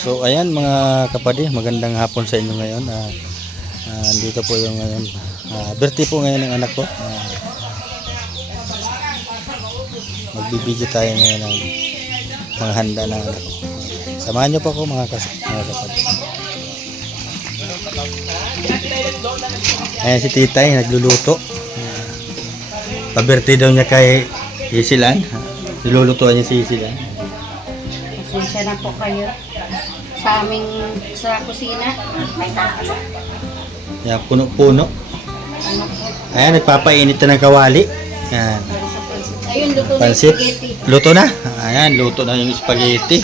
So ayan mga kapatid, magandang hapon sa inyo ngayon. Dito po yung ngayon. Birthday po ngayon ng anak ko. Magbibideo tayo ngayon ng mga handa ng anak ko. Samahan niyo po ako mga kapatid. Ayan si Titay, nagluluto. Pa-birthday daw niya kay Isilan. Nilulutuan niya si Isilan. Pasensya na po kayo sa aming sa kusina. May tao na. Yan, puno-puno. Ayan, nagpapainit na ng kawali. Ayan. Ayun, luto na yung Pansit. spaghetti. Luto na. Ayan, luto na yung spaghetti.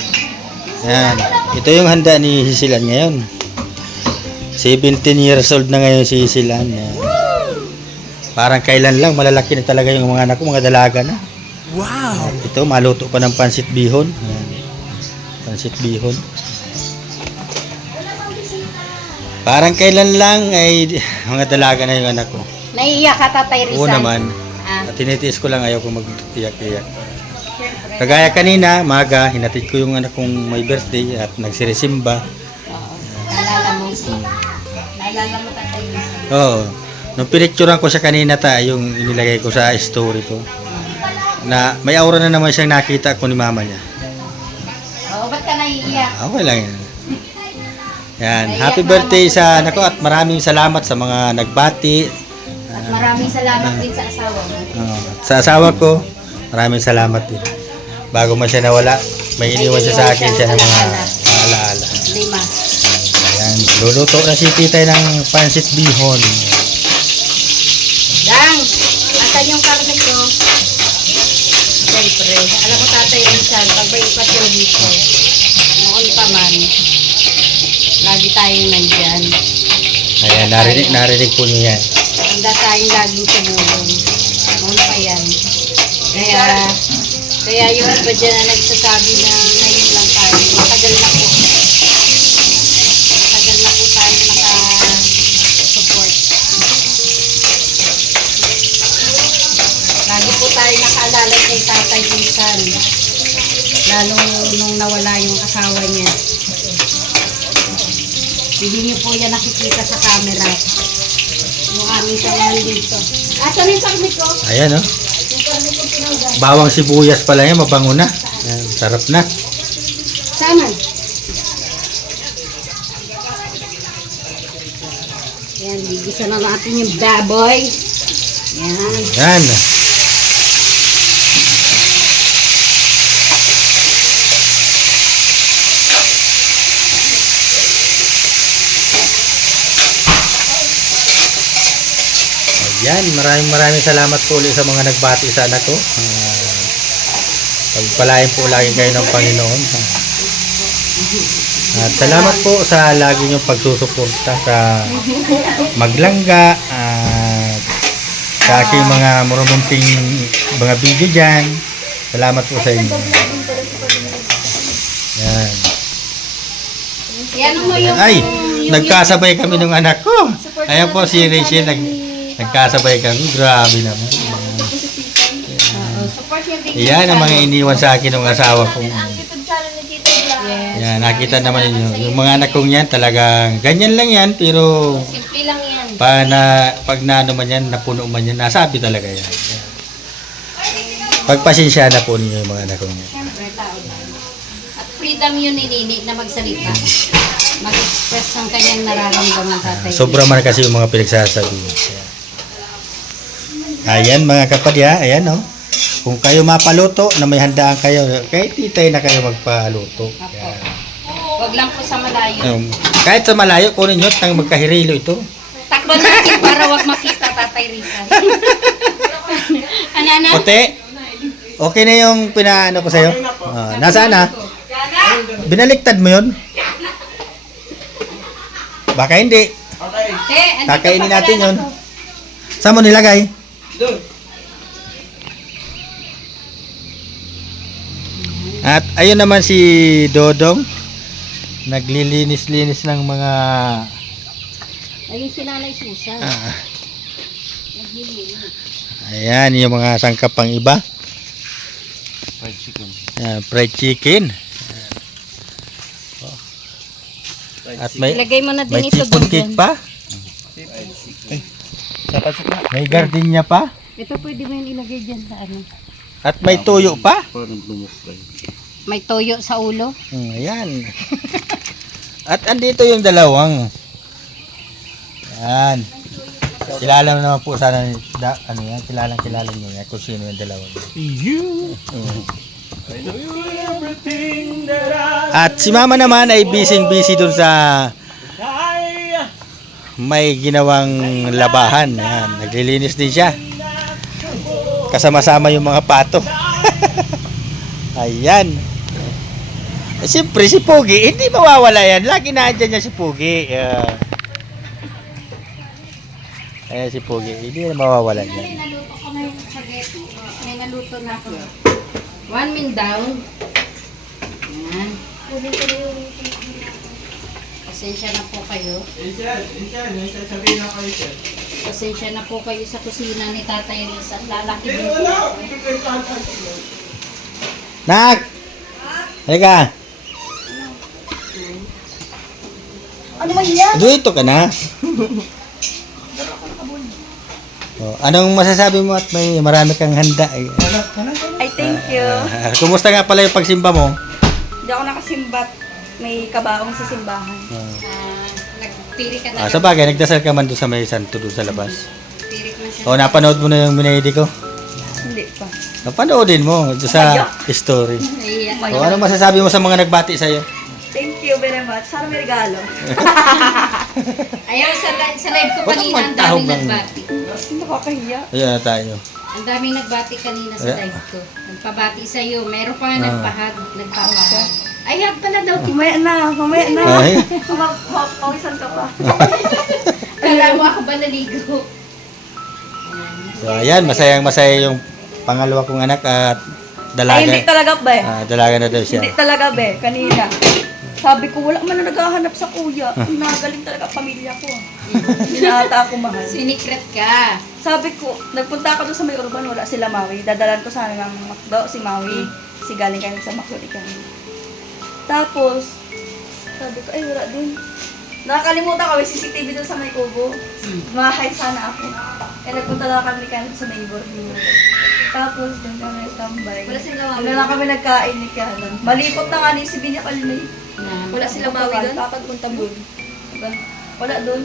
Ayan. Ito yung handa ni Sisilan ngayon. 17 years old na ngayon si Sisilan. Ayan. Parang kailan lang, malalaki na talaga yung mga anak ko, mga dalaga na. Wow! Ito, maluto pa ng pansit bihon. Ayan. Pansit bihon. Parang kailan lang ay mga dalaga na yung anak ko. Naiiyak ka, Tatay Rizal? Oo naman. At tinitiis ko lang, ayaw ko mag-iyak-iyak. Kagaya kanina, maga, hinatid ko yung anak kong may birthday at nagsirisimba. Naalala mo. Naalala mo, Tatay Rizal? Oo. Nung pinicturean ko siya kanina yung inilagay ko sa story ko, na may aura na naman siyang nakita ko ni mama niya. Oo, ba't ka naiiyak? Okay lang yan. Yan. Happy birthday sa anak ko at maraming salamat sa mga nagbati. At maraming salamat din sa asawa mo. Sa asawa ko, maraming salamat din. Bago man siya nawala, may iniwan siya sa akin siya ng mga alaala. 5. Ayan, luluto na si Titay ng pansit bihon. Dang! Asan yung karne ko? Siyempre. Alam mo, Tatay Rizal, pag may ipat yung dito, noon pa man, lagi tayong nandyan. Ayan, narinig po niyo yan. Handa tayong laging tumulong. Noon pa yan. Kaya yung iba dyan na nagsasabi na ngayon lang tayo. Matagal na po. Matagal na po tayo naka-support. Lagi po tayo nakaalala kay Tatay Rizal. Lalo nung nawala yung asawa niya. Hindi niyo po yan nakikita sa camera. Yung aming samahan dito. Asan yung karne ko? Ayan, oh. Yung karne ko pinaugas. Bawang sibuyas pala yan, mabango na. Ayan, sarap na. Saman. Yan, gigisa na natin yung baboy. Yan. Ayan. Yan, maraming salamat po ulit sa mga nagbati sa anak ko. Pagpalain po lagi kayo ng Panginoon. At salamat po sa lagi niyong pagsusuporta sa Maglangga at sa aking mga murumunting mga video dyan. Salamat po sa inyo. Yan. Yan mo yung... Ay, nagkasabay kami ng anak ko. Ayan po si Rachel, nagkasabay kami. Grabe naman. Support yung tingin. Yan ang mga iniwan sa akin ng asawa ko. Yes. Yan, nakita naman ninyo. Yung mga anak kong yan, talagang ganyan lang yan. Pero Simple lang yan. pag naano man yan, napuno man yan, nasabi talaga yan. Pagpasensya na po ninyo yung mga anak kong yan. Siyempre, tao lang. At freedom yun ni Nini na magsalita. Mag-express ng kanyang nararamdaman, Tatay. Sobra man kasi yung mga pinagsasabi. Ayan mga kapatid, ayan oh. Kung kayo mapaluto na may handaan kayo, kay Titay na kayo magpaluto. Yan. Huwag lang po sa malayo. Kahit sa malayo, kunin nyo nang magkahirilo ito. Takbo natin para wag makita, Tatay Rizal. Anana? Puti, okay na yung pinaano ko sa'yo? Nasaan na? Binaliktad mo yun? Baka hindi. Kakainin natin yun. Saan mo nilagay? At ayun naman si Dodong. Naglilinis-linis ng mga Ayun si Nanay Susan. ayan yung mga sangkap pang iba. Fried chicken. Ayan, fried chicken. At may Ilagay mo na din may ito chiffon doon. cake pa. May gardenia pa. Ito pwede mo yung ilagay dyan sa ano. At may tuyo pa. May toyo sa ulo. Ayan. At andito yung dalawang. Yan. Kilala mo naman po sana ano yan, kilala niyo yan kung sino yung dalawang. At si mama naman ay busy dun sa may ginawang labahan. Yan. Naglilinis din siya. Kasama-sama yung mga pato. Ayan. Siyempre si Pogi, hindi mawawala yan. Lagi nandiyan niya si Pogi. Ayan si Pogi, hindi na mawawala yan. Naluto ko na yung spaghetti. May naluto na ako. 1 min down. Ayan. Pasensya na po kayo. Pasensya na po kayo sa kusina ni Tatay Riz at lalaki din po. Nak! Halika! Ano man yan? Dito ka na. Anong masasabi mo at may marami kang handa? Ay, thank you. Kumusta nga pala yung pagsimba mo? Hindi ako nakasimbat. May kabaong sa simbahan. Nagpiri ka na. Sa bagay, nagdasal ka man doon sa may santo doon sa labas. Nagpiri mo siya. O, napanood mo na yung minahidi ko? Hindi pa. Napanoodin mo doon sa story. Naiiyak. O, anong masasabi mo sa mga nagbati sa'yo? Thank you very much. Sana may regalo. Ayaw, sa live ko Ba't kanina, ang ang tawag daming ng- nagbati. Nakakahiya. Ayan na tayo. Ang daming nagbati kanina sa live ko. Nagpabati sa'yo. Meron pa nga nagpapahag. Ay, hag pala daw. Mamaya na. Mamaya na. Ay. Pawisan ka pa. Kala mo ako ba naligo? So, ayan, masaya yung pangalawa kong anak at Ay, hindi dalaga. talaga, be. Dalaga na daw siya. Hindi talaga, be. Kanina. Sabi ko, wala man na naghahanap sa kuya. Nagaling talaga pamilya ko. Hindi na ata ako mahal. Sinikret ka. Sabi ko, nagpunta ako doon sa may urban, wala sila Maui. Dadalan ko sana ng McDo, si Maui. Kasi galing kayo sa McDo kami. Tapos, sabi ko, ay wala din. Nakakalimutan ko, may CCTV doon sa may kubo. Mahay sana ako. Eh, nagpunta lang kami kanina sa neighborhood. Tapos, doon kami tambay. Wala sila Maui. Doon lang kami nagkain ni Kalan. Malipot na nga ni si Binya Kalinay. Wala sila Maui doon? Papagpunta doon. Wala doon.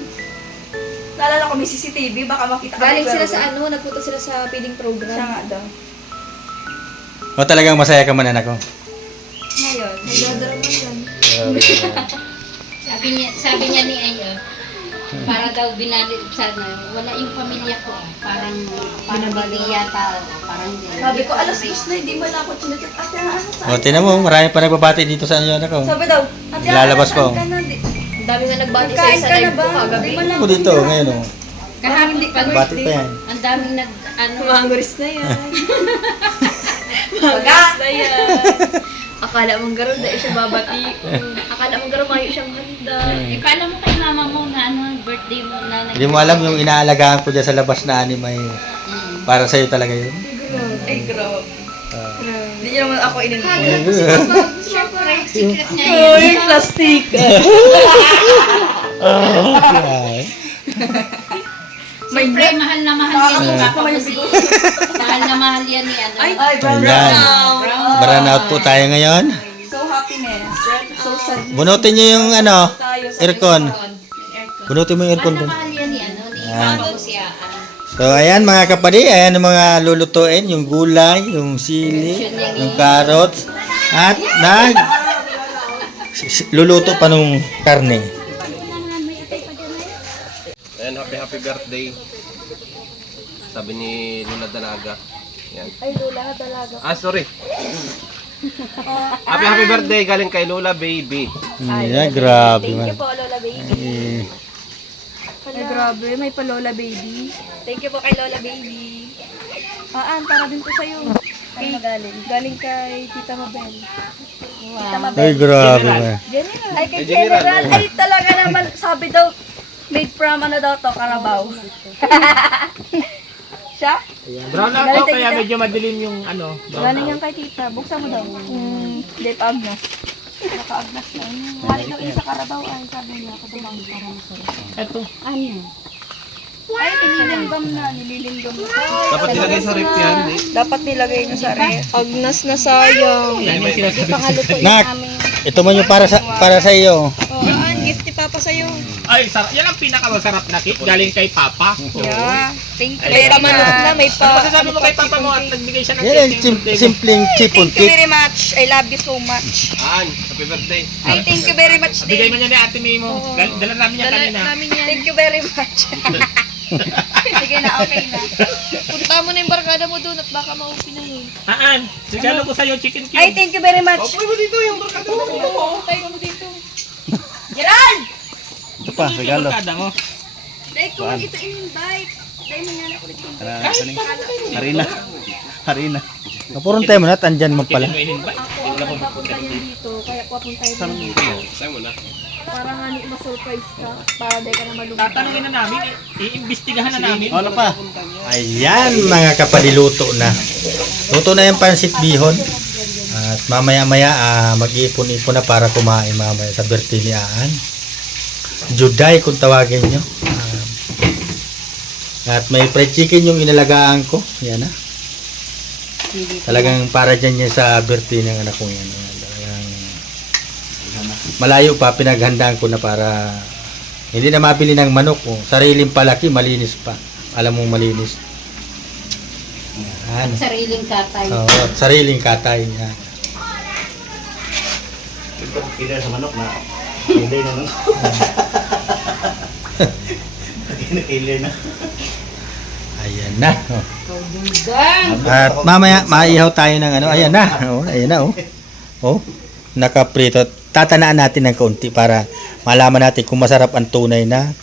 Naalala ko, may CCTV, baka makita ka. Galing sila sa ano, nagpunta sila sa feeding Siya program. nga daw. O, talagang masaya ka man anak ko. Ngayon, Nagdadrama yan. Sabi niya ni Ayo, para daw binali sana, wala yung pamilya ko. Parang hindi yata. Parang sabi ko, alas 2 na, hindi mo na ako chinachat. Ate, ano sa? O, tinan mo, marami pa nagbabati dito sa inyo anak ko. Sabi daw, ate, Lalabas pa, saan oh. ka na? Ang dami nga nagbati sa Kain isa ka na live ba? ko kagabi. Di man lang Ako dito, ngayon o. kahapon pa. Bati pa yan. Ang daming Manguris na yan. Baga! Na yan. Akala mong garo dahil siya babati. Akala mong garo mayo siyang handa. Ipaalam mo kay mama mo na birthday mo na Hindi mo alam yung inaalagaan ko dyan sa labas na anime. Para sa'yo talaga yun. Ay, grabe. Ah. Hindi niyo naman ako ininipon. Siyempre, secret niya Uy, yun. plastic! Ay. Siyempre, mahal na mahal yan ni Papa kasi. Mahal na mahal yan ni ano. Ay, brown. Ayan. Burnout po tayo ngayon. So happiness. So sad. Bunutin nyo yung ano, Tayo sa aircon. Bunutin mo yung aircon Mahal na dun. mahal yan ni ano, ni Ah. Papa ko siya. So ayan mga kapatid, ayan ang mga lulutuin, yung gulay, yung sili, yung carrots, at luluto pa nung karne. Ayan, happy birthday. Sabi ni Luna Dalaga. Yan. Ay, Lola, dalaga. Sorry. Happy birthday galing kay Lola Baby. Ayan, grabe Thank man. you po, Lola Baby. Eh, Ay, grabe. May pa Lola Baby. Thank you po kay Lola Baby. Para din po sa'yo. Kay, galing kay Tita Mabel. Tita Mabel. Ay, grabe man. General. Ay, kay General. Ay, talaga naman. Sabi daw, made from ano daw to, Carabao. Siya? Brown out daw, kaya medyo madilim yung ano. Galing yan kay Tita. Buksan mo daw. Hindi pa agnas. Nakaagnas na yun. Hali daw yun sa Carabao ay sabi niya. Kadumang para masarap. Ito. Ano? Ay, nililingam na. Nililingam na. Dapat nilagay sa rep yan. Eh. Dapat nilagay nyo sa ref. Agnas na sayang. Pangalutuin Nak, namin. ito man yung para sa iyo. Oh, Aan, gift ni Papa sa'yo. Ay, yan ang pinakamasarap na cake galing kay Papa. Yeah. Thank you. Ay, May pamanok na, may Ano pa. masasabi mo kay Papa mo at nagbigay siya ng Yan cake? ang simpleng chipon Thank you cake. very much. I love you so much. An, happy birthday. Ay, thank you very much Bigay din. mo niya ni Ate May mo. Dala namin yan Dala kanina. namin yan. Thank you very much. Sige na, okay na. Punta mo na yung barkada mo doon at baka ma-open na yun. Aan, regalo ko sa'yo chicken cube. Ay, thank you very much. Uy mo dito yung barkada mo. Tayo mo dito. Gerald! Ito pa, regalo. Barkada mo. Dahil ko ito in-invite. Dahil manana ulit yung Harina. Harina. Napurong tayo mo na, andyan mo pala. Chicken mo in-invite. Ako ang papunta yan dito, kaya papunta yun dito. Sa'yo mo na. Para nga ni ma-surprise ka, para di ka na malungkot. Tatanungin na namin, iimbestigahan na namin. Ano pa? Ayan, mga kapadiluto na. Luto na yung pansit bihon. At mamaya-maya mag-iipon-ipon na para kumain mamaya sa birthday ni Aan. Juday kung tawagin nyo. At may fried chicken yung inalagaan ko. Yan na. Talagang para dyan yan sa birthday ng anak ko yan. Talagang malayo pa, pinaghandaan ko na para hindi na mabili ng manok. Oh. Sariling palaki, malinis pa. Alam mong malinis. Yan. Sariling katay. Oo, sariling katay. Yan. Kira sa manok na kailan na lang. Kailan na. Ayan na. Oh. At mamaya, maihaw tayo ng ano. Ayan na. Oh, ayan na. Oh. Oh, nakaprito. Tatanaan natin ng kaunti para malaman natin kung masarap ang tunay na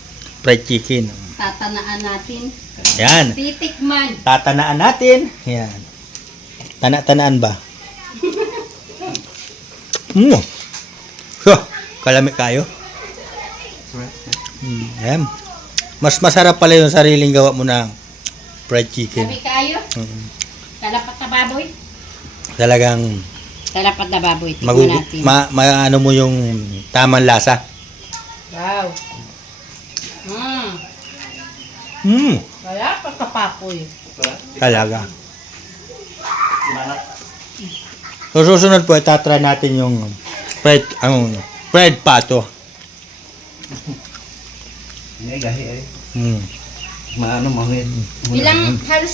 fried chicken. Tatanaan natin. Ayan. Titikman. Tatanaan natin. Ayan. Tanaan ba? Kalami kayo. Ayan. Mas masarap pala yung sariling gawa mo ng fried chicken. Sabi kayo? Kalapat na baboy? Talagang Kalapat na baboy. Tingnan natin. ano mo yung tamang lasa. Wow. Kalapat na papoy. Talaga. So, susunod po, itatry natin yung fried pato. Ay, gahi ay. Maano mahit. Halos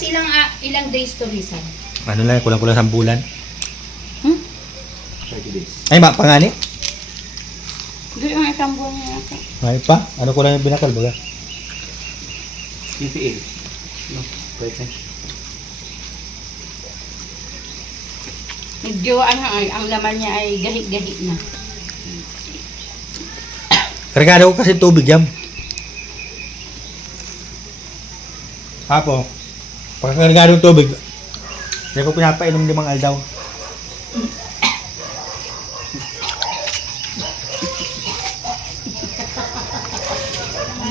ilang days to reason? Ano lang, kulang-kulang 1 bulan. 30 days. Ay, pangani? Doon yung isang buwan niya yata. Ay pa? Ano ko lang yung binakal, baga? PPL. No, pwede. Medyo ang laman niya ay gahi-gahi na. Kargado ko kasi tubig yan. Apo, pagkakargado yung tubig, hindi ko pinapainom 5 aldaw.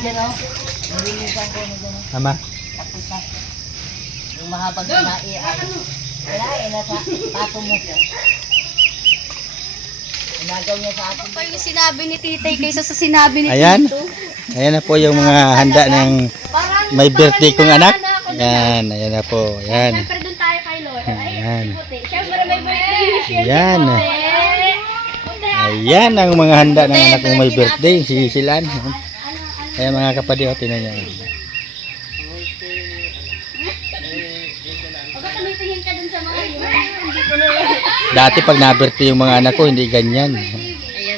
Diyan o. Tama? Yung mahabang kinain ay kinain na sa pato mo. Nagaw niya sa atin. Pa yung sinabi ni Titay kaysa sa sinabi ni Ayan. Tito. Ayan na po yung mga handa ng may birthday kong anak. Ayan, ayan na po. Ayan. Siyempre doon tayo kay Lord. Ayan. Siyempre may birthday wish yan. Ayan. Ayan ang mga handa ng anak kong may birthday. Sisilan. Ayan mga kapatid, o, tinan niyo. Huwag ka tumitingin ka dun sa mga yun. Dati pag na-birthday yung mga anak ko, hindi ganyan. Ayan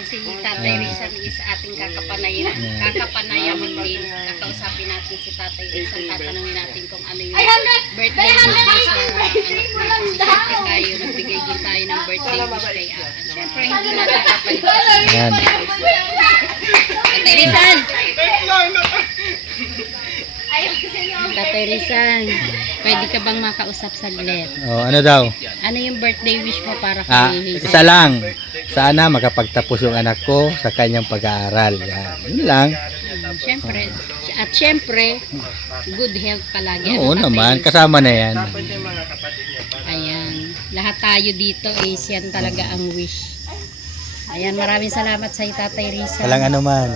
si Tatay Rizal is ating kakapanayan din. Kakausapin natin si Tatay Rizal. Tatanungin natin kung ano yung birthday wish mo sa anak natin. Siyempre tayo, nagbigay din tayo ng birthday wish kay Aan. Siyempre hindi natin kapalitan. Ayan. Tatay Rizal! Tatay Rizal, pwede ka bang makausap saglit? O, ano daw? Ano yung birthday wish mo para kay Isa lang. Sana makapagtapos yung anak ko sa kanyang pag-aaral. Yan. Yun lang. Siyempre. At siyempre, good health palagi. Oo Tatay naman. Rizal? Kasama na yan. Ayan. Lahat tayo dito is yan talaga ang wish. Ayan, maraming salamat sa Tatay Risa. Walang ano man.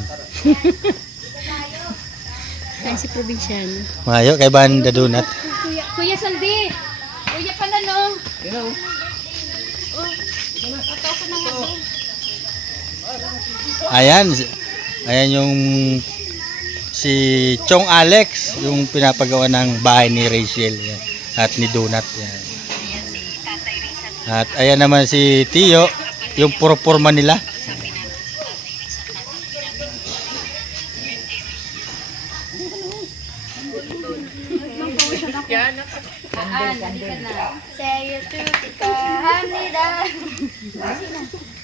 Ayan si Provinciano. Mayo kay Banda Donut. Kuya Saldi! Kuya pala no? Ayan. Ayan yung si Chong Alex, yung pinapagawa ng bahay ni Rachel yan, at ni Donut yan. At ayan naman si Tio, yung purporma nila. Say it to Tika Hamida.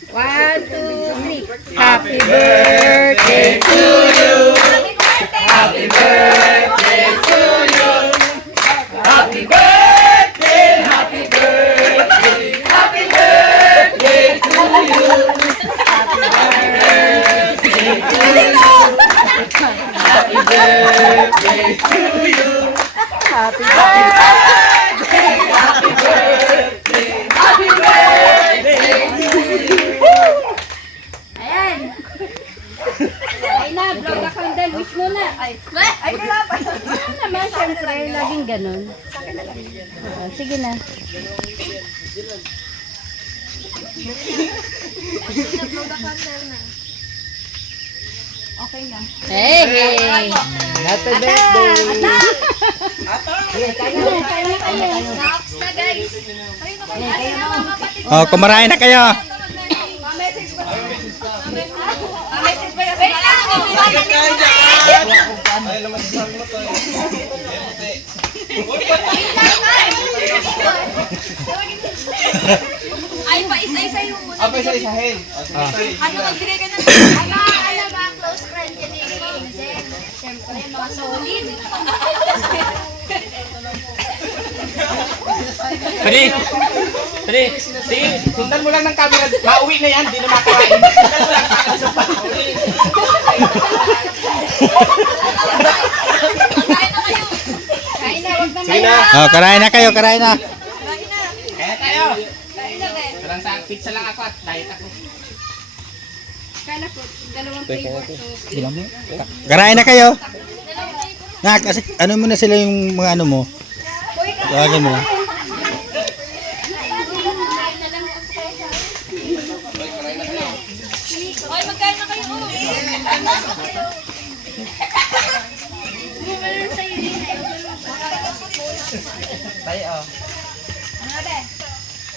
1, 2, 3. Happy birthday to you. Happy birthday to you. Happy birthday, happy birthday, happy birthday to you. Happy birthday to you. Happy birthday to you. Happy birthday, happy birthday, happy birthday to you. Ayan. Ay na, blow the candle. Wish mo na. Ay, wala pa. ano naman, syempre, laging ganun. Oo, sige na. Okay na. Hey! Happy birthday. Snacks na guys. Ayun na mga kapatid. Oh, kumarain na kayo. Ma-message ba? Ma-message ba yan? Wait lang, Ay, lumasasan mo to. Ay, pa-isa-isa yung muna. Apa isa-isahin? Ano, magbigay ka na. Ano ba, close friend ka ni Vincent? Siyempre, mga solid. Pwede, sundan mo lang ng camera. Mauwi na yan, di na makawain. Sundan mo lang sa sa pauwi. Kain na kayo. Kain na, wag na Sige na. Oh, karain na kayo, karain na. Kaya tayo. Parang sa pizza lang ako at diet ako. Kala ko, dalawang flavor to. Karain na kayo. Na, kasi ano mo na sila yung mga ano mo. Tawagin mo. Hoy, magkain na kayo. Tayo.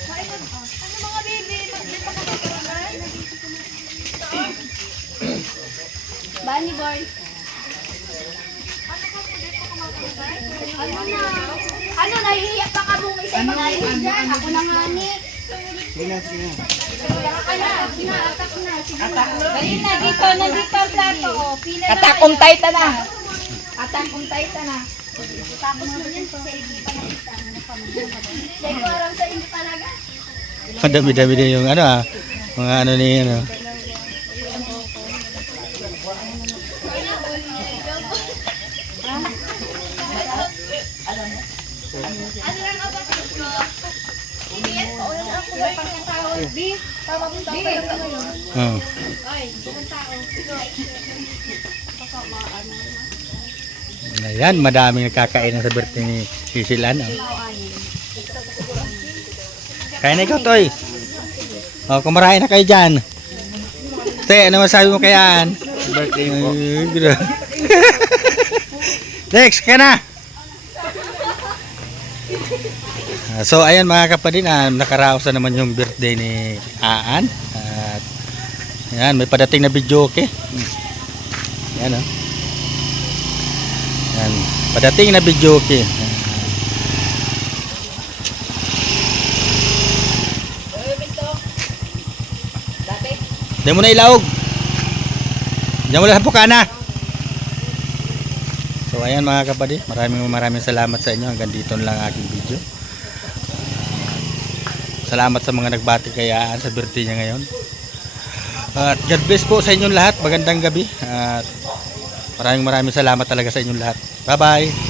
Ano mga baby? Di pa ka magkaroon? Bunny boy. Ano na? Ano, nahihiya pa ka mo sa mga dyan? Ako na nga ni. Sige na, sige na. Atak na. Dali na, dito, nandito ang plato. Oh. Pila na Atakong kayo. Titan na. Atakong Titan na. Tapos mo yan, sa hindi pa nakita. Dahil ko aram sa hindi talaga. Madami-dami din yung ano ah. Mga ano ni ano. Ano lang ang batid ko? Hindi yan po. Wala ako ba pagkatawag? Di. Papapunta ko yung ngayon. Oh. Ay, isang tao. Ayan, madaming nagkakain sa birthday ni Sisilan. Oh. Kaya na ikaw, Toy. Oh, kumarain na kayo dyan. Te, ano masabi mo kayaan? Birthday mo. Next, kaya na. So, ayan mga kapatid, nakaraos na naman yung birthday ni Aan. At, ayan, may padating na video, okay? Ayan, oh. Ayan, padating na video, okay? Diyan mo na ilaog. Diyan mo na sa pukana. So ayan mga kapatid, maraming salamat sa inyo. Hanggang dito na lang aking video. Salamat sa mga nagbati kayaan sa birthday niya ngayon. At God bless po sa inyong lahat. Magandang gabi. At maraming salamat talaga sa inyong lahat. Bye bye.